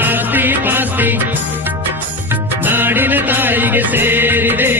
ಆಸ್ತಿ ಪಾಸ್ತಿ ನಾಡಿನ ತಾಯಿಗೆ ಸೇರಿದೆ